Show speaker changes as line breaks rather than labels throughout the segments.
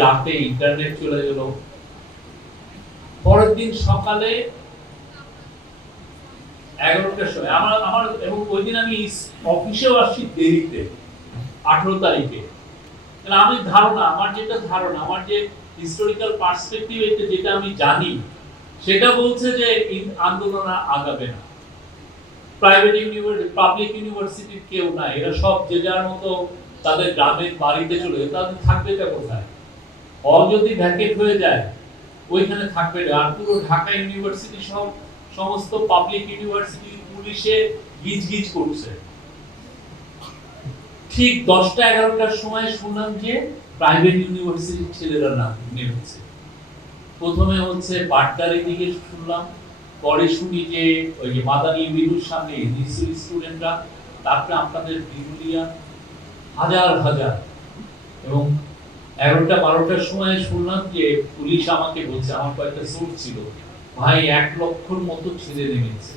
রাতে ইন্টারনেট চলে গেল। পরের দিন সকালে এগারোটার সময়, আমার আমার, এবং ওই দিন আমি অফিসেও আসছি দেরিতে, আঠারো তারিখে। আমি ধারণা, আমার যেটা ধারণা, আমার যে হিস্টোরিক্যাল পার্সপেক্টিভ যেটা আমি জানি, সেটা বলছে যে আন্দোলন আগাবে না। প্রাইভেট ইউনিভার্সিটি পাবলিক ইউনিভার্সিটির কেউ না এরা সব যে যার মতো তাদের গ্রামের বাড়িতে চলে তাদের থাকবে কোথায়? হল যদি ভ্যাকেট হয়ে যায়, ওইখানে থাকবে না। আর পুরো ঢাকা ইউনিভার্সিটি সব সমস্ত পাবলিক ইউনিভার্সিটি পুলিশে গিজ গিজ করছে। ঠিক দশটা এগারোটার সময় শুনলাম যে প্রাইভেট ইউনিভার্সিটির ছেলেরা না নেমেছে প্রথমে হচ্ছে বাড্ডারের দিকে শুনলাম, পরে শুনি যে ওই যে মাদানী বিরুর সামনে নিসির স্টুডেন্টরা তারপরে আপনাদের বিরুলিয়া হাজার হাজার। এবং এগারোটা, বারোটার সময় শুনলাম যে পুলিশ আমাকে বলছে, আমার কয়েকটা ছিল। ভাই, এক লক্ষর মতো নেমেছে।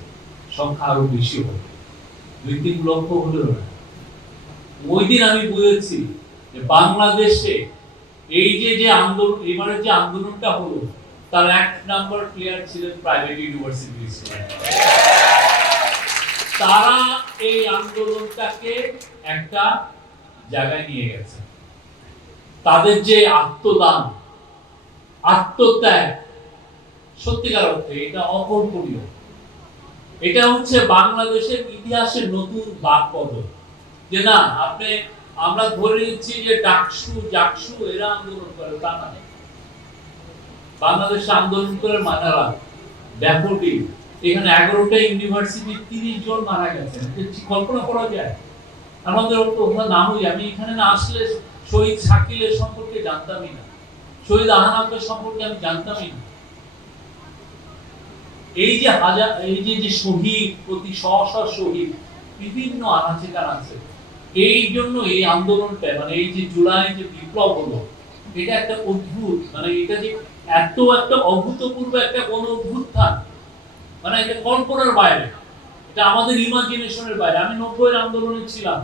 সংখ্যা আরও বেশি হবে। দুই তিন লক্ষ হলেও না। ওই দিন আমি বুঝেছি যে বাংলাদেশে এই যে যে আন্দোলন এবারে যে আন্দোলনটা হলো, তার এক নাম্বার প্লেয়ার ছিলেন প্রাইভেট ইউনিভার্সিটি তারা এই আন্দোলনটাকে একটা জায়গায় নিয়ে গেছে। তাদের যে আত্মদান, আত্মত্যাগ, সত্যিকার অর্থে এটা অকল্পনীয়। এটা হচ্ছে বাংলাদেশের ইতিহাসের নতুন বাক যে না, আপনি, আমরা ধরে নিচ্ছি যে ডাকসু, জাকসু, এরা আন্দোলন করে, তা মানে বাংলাদেশে আন্দোলন করে মানারা ব্যাপটি এখানে এগারোটা ইউনিভার্সিটি, তিরিশ জন মারা গেছেন। কল্পনা করা যায়? আমাদের নামই, আমি এখানে না আসলে শহীদ শাকিলের সম্পর্কে জানতামই না। শহীদ আহনাফের সম্পর্কে আমি জানতামই না। এই যে হাজার, এই যে যে শহীদ প্রতি শ শ শহীদ, বিভিন্ন আনাচে কানাচে, এই জন্য এই আন্দোলনটা মানে এই যে জুলাই যে বিপ্লব হলো, এটা একটা অদ্ভুত মানে এটা যে এত একটা অভূতপূর্ব একটা গণ অভ্যুত্থান মানে এটা কল্পনার বাইরে, এটা আমাদের ইমাজিনেশনের বাইরে। আমি নব্বইয়ের আন্দোলনে ছিলাম।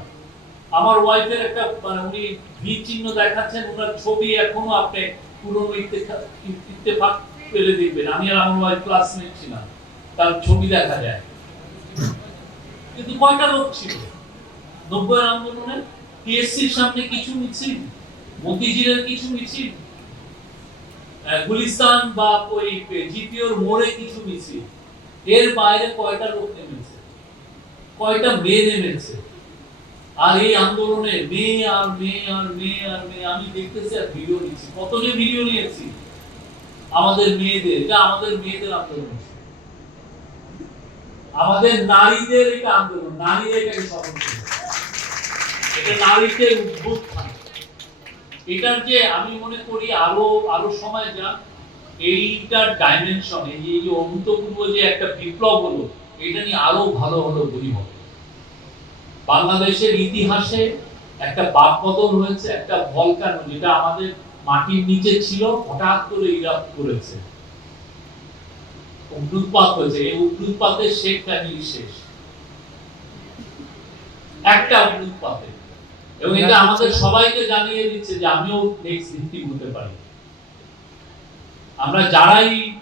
আমার ওয়াইফের একটা মানে উনি ভি চিহ্ন দেখাচ্ছেন, ওনার ছবি এখনও আপনি পুরনো ইত্তেফা- ইত্তেফাক পেলে দেখবেন আমি আর আমার ওয়াইফ ক্লাসমেট ছিলাম। তার ছবি দেখা যায়। কিন্তু কয়টা লোক ছিল? নব্বই আন্দোলনে টিএসসির সামনে কিছু মিছিল, মতিঝিলের কিছু মিছিল গুলিস্তান বা ওই জিপিওর মোড়ে কিছু মিছিল। এর বাইরে কয়টা লোক নেমেছে? কয়টা মেয়ে নেমেছে? আর এই আন্দোলনে মেয়ে আর মেয়ে আর মেয়ে আর মেয়ে আমি দেখতেছি আর ভিডিও নিচ্ছি। কত যে ভিডিও নিয়েছি আমাদের মেয়েদের, এটা আমাদের মেয়েদের আন্দোলন। আমাদের নারীদের এটা আন্দোলন, নারীরা এটাকে করেছে এটা নারীদের উদ্বুত্থান এটার যে আমি মনে করি আরও আরও সময় যাক, এইটার ডাইমেনশন যে, এই যে অভূতপূর্ব যে একটা বিপ্লব হলো, এটা নিয়ে আরও ভালো ভালো বই হবে। বাংলাদেশের ইতিহাসে একটা বাকবদল হয়েছে একটা ভলকানো যেটা আমাদের মাটির নিচে ছিল, হঠাৎ করে ইরাপ করেছে। হয়েছে, এই শেখ শেষ। একটা এবং এটা আমাদের সবাইকে জানিয়ে দিচ্ছে যে আমিও নেক্সট ভিক্টিম হতে পারি। আমরা যারাই